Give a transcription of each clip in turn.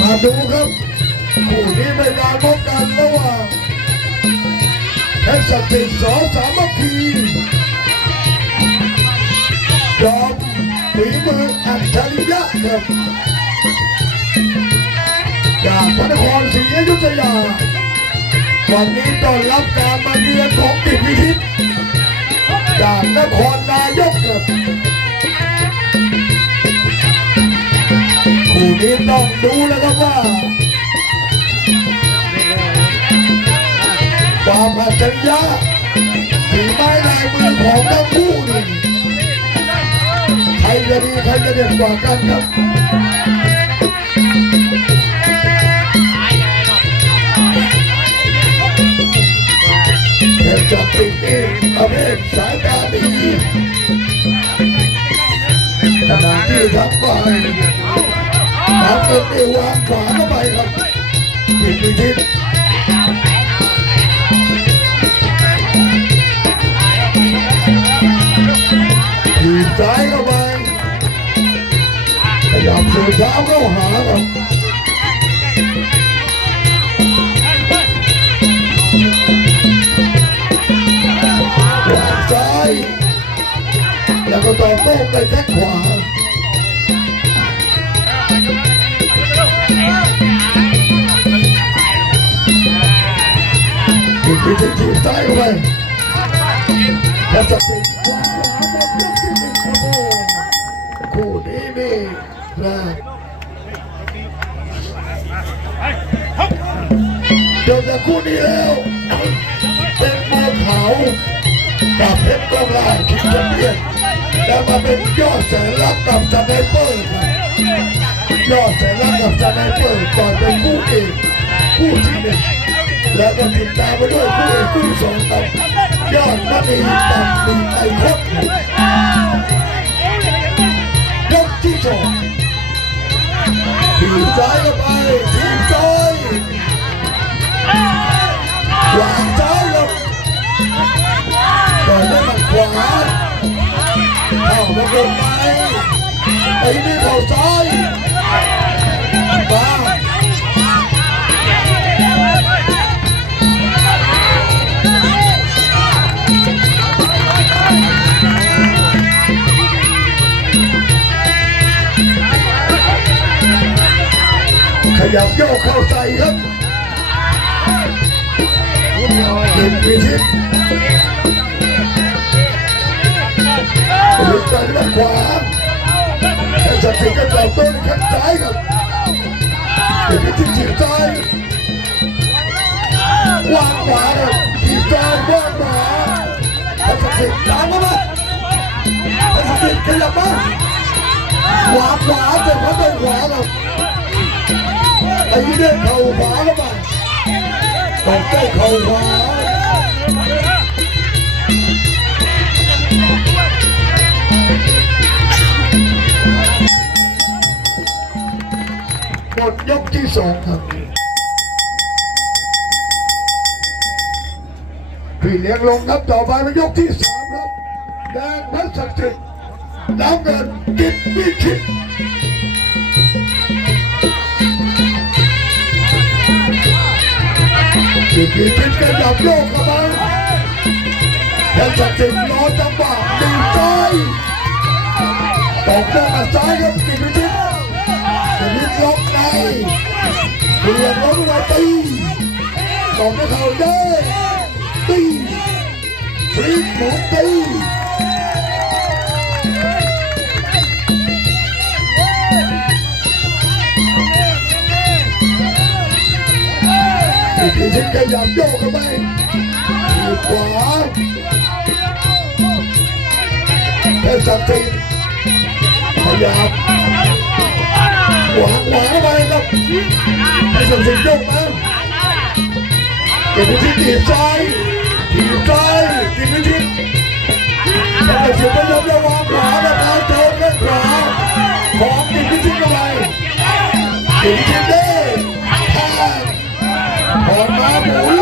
มาดูครับคู่นี้เป็นการพบกันระหว่างเพชรสติสอสามัคคีจอมฝีมืออัจฉริยะครับจากพระนครศรีอยุธยา วันนี้ต้อนรับการมาเยือนของติพิชิตจากนครนายกครับ คู่นี้ต้องดูแล้วครับว่าความอัจฉริยะฝีไม้ลายมือของทั้งคู่นี่ใครจะดีใครจะเด่นกว่ากันครับจับติดเองประเภทสายตาดีขณะที่ทั้งฝ่าย ทำเป็นเอววางขวาเข้าไปครับผิดพิชิตถีบซ้ายเข้าไปขยับสู่เท้าเข้าหาครับวางซ้ายแล้วก็ต่อโต้ไปแค่ขวา ถีบไปถีบซ้ายเข้าไปแล้วจะเป็นขวาขวาหมดยกที่หนึ่งครับโอ้คู่นี้นี่นะเดี๋ยวจะคู่นี้แล้วเป็นมวยขาวกับเพชรกองลายคิดจะเปลี่ยนแล้วมาเป็นยอดแสนรับกับสไนเปอร์ ยอดแสนรับกับสไนเปอร์ก่อนเป็นคู่เอกผู้ที่หนึ่งแล้วก็ติดตามไปด้วยคู่เอกคู่สองกับยอดมณีกับมีไอคอนยกที่สองทีบซ้ายเข้าไปทีบซ้าย ไอ้นี่เข่าซ้ายบ้าขยับโยกเข้าใส่ครับเห็นพิชิต ซ้ายวางขวาครับจีบซ้ายวางขวาแค่สัตว์สิงห์ตามมาไหมแค่สัตว์สิงห์ขยับมาขวาขวาเจ็บเขาต้นขวาครับไอ้เรื่องเข่าขวาแล้วมั้งตบใกล้เข่าขวา ดยกที่สองครับพี่เลี้ยงลงครับต่อไปเป็นยกที่สามครับแดงพัศักดิ์สิทธิ์น้ำเงินกิตวิชิตสิบปีคิดกันดับโลกเข้ามาแค่สักสิบล้อจังหวะตีซ้ายตบหน้าซ้ายครับกินวิชิต ตล็อกในเบียดล้มลงตีตบด้วยเข่าได้ตีฟรีหมุนตีสิบปีคิดขยับโยกเข้าไปทีขวาแค่สักสิบขยับ ขวางขวาเข้าไปครับให้สมศิษย์ยกมาเก็บพิชิตตีบซ้ายตีบซ้ายตีพิชิตแต่เสียงก็ยกระวางขวาแล้เท้าโจมเล่นขวาของตีพิชิตเข้าไปตีพิชิตเด้ทางถอนมาหมุน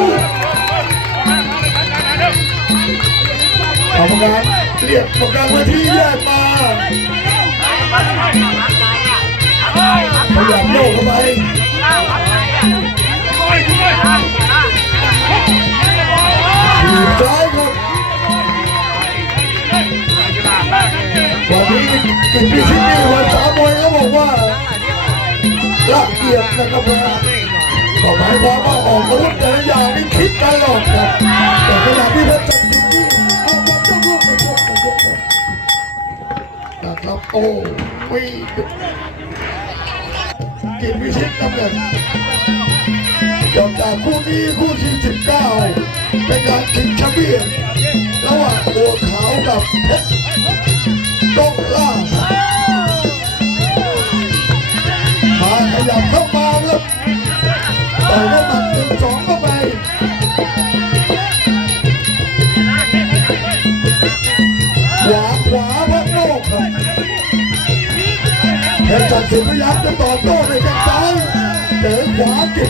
กรรมการเรียกกรรมการมาที่แยกมา เขยับโยกเข้าไปทีบซ้ายครับวันนี้กินพิชิตนี่วันสามวยเขาบอกว่าละเอียดนะครับนะก็หมายความว่าออกอาวุธแต่ละอย่างนี่คิดตลอดครับแต่ขณะที่เพชรจันทร์นี่เอาหมดยกลูกไปยกไปยกไปนะครับโอ้วิ่ง กินวิชิตน้ำเงินจบจากคู่นี้คู่ที่19 เป็นการชิงแชมเปี้ยนระหว่างบัวขาวกับเพชรต้องล่ามาขยับเข้ามาครับต่อยเข้ามา เพชรจันทร์สิงห์พยายามจะตอบโต้ในแข้งซ้ายเจอขวาเก่ง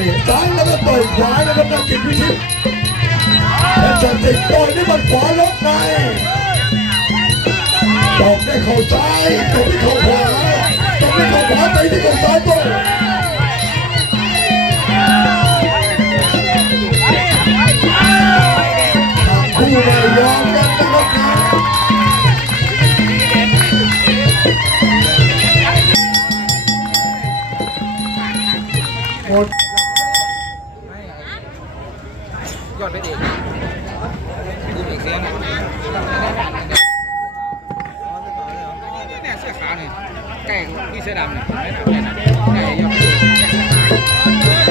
เตะซ้ายแล้วก็ต่อยขวานะครับนักกิจพิชิตเพชรสันติต่อยด้วยมัดขวาล็อกในตบด้วยเข่าซ้ายตบด้วยเข่าขวาตบด้วยเข่าขวาตีที่เข่าซ้ายต้คู่ สียงเนี่ยเสื้อขาวเนี่ยใกล้พี่เสื้อดำเนี่ยไก่ยอด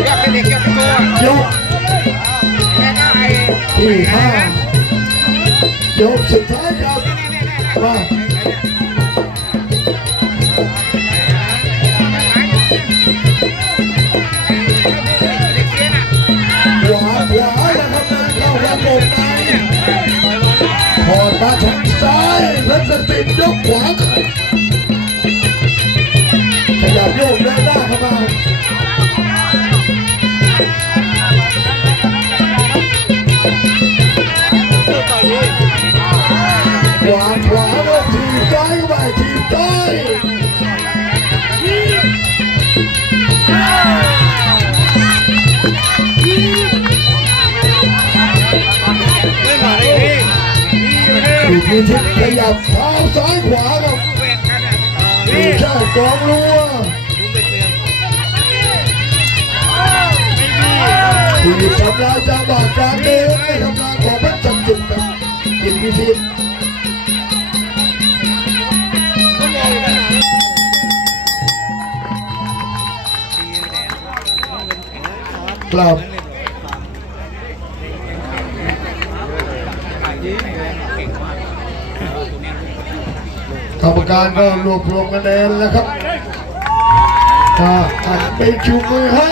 ยอดเป็นเด็กยอดเป็นตัว ยกแม่ก็ไอ้ที่ห้ายกสุดท้ายครับมา พอดมาทางซ้ายเพชรสติดยกขวาขีทิศขยับเท้าซ้ายขวาครับเวทกันอะมีแค่กองรัวที่ทำลายจังหวะการเดินในทำลายของเพชรจันทร์จุกครับกินพิชิตกลับ กรรมการก็รวบรวมคะแนนแล้วครับถ้าอันไปชูมือให้